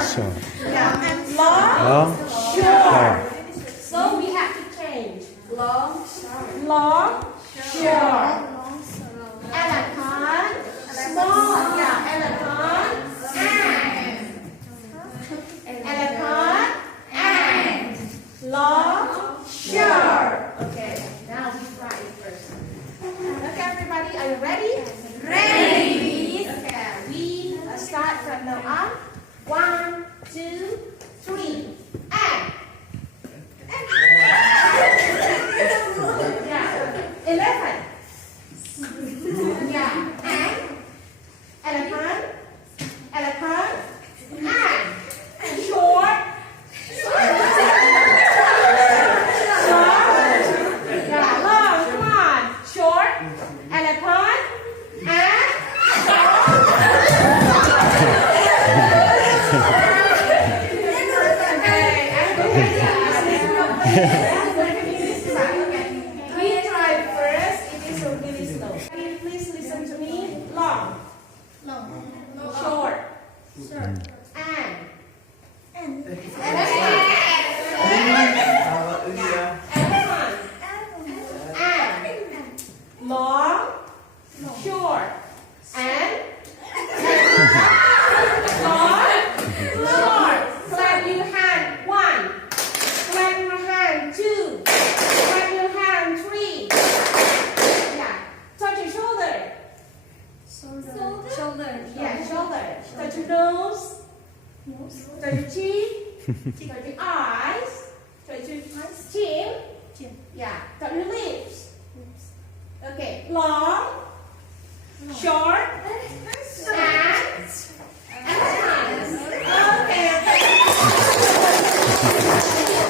short. Yeah. Long, Short. So we have to change. Long, short. Elephant, small. Yeah, elephant, elephant, long, short. Okay, now we try it first. Okay, everybody, are you ready? Ready. Okay, we start from now on. 1, 2, 3, and. Yeah, 11. Yeah, and elephant, and short. Yeah, long. Come on, short, elephant, and we try first. It is really slow. Please listen to me. Long, short, and long, short, and long, short. Clap your hand. 1. Clap your hand. 2. Clap your hand. 3. Yeah. Touch your shoulder. Yeah, shoulder. Touch your nose. Touch your cheek. Touch your eyes. Touch your chin. Yeah. Touch your lips. Okay. Long, short.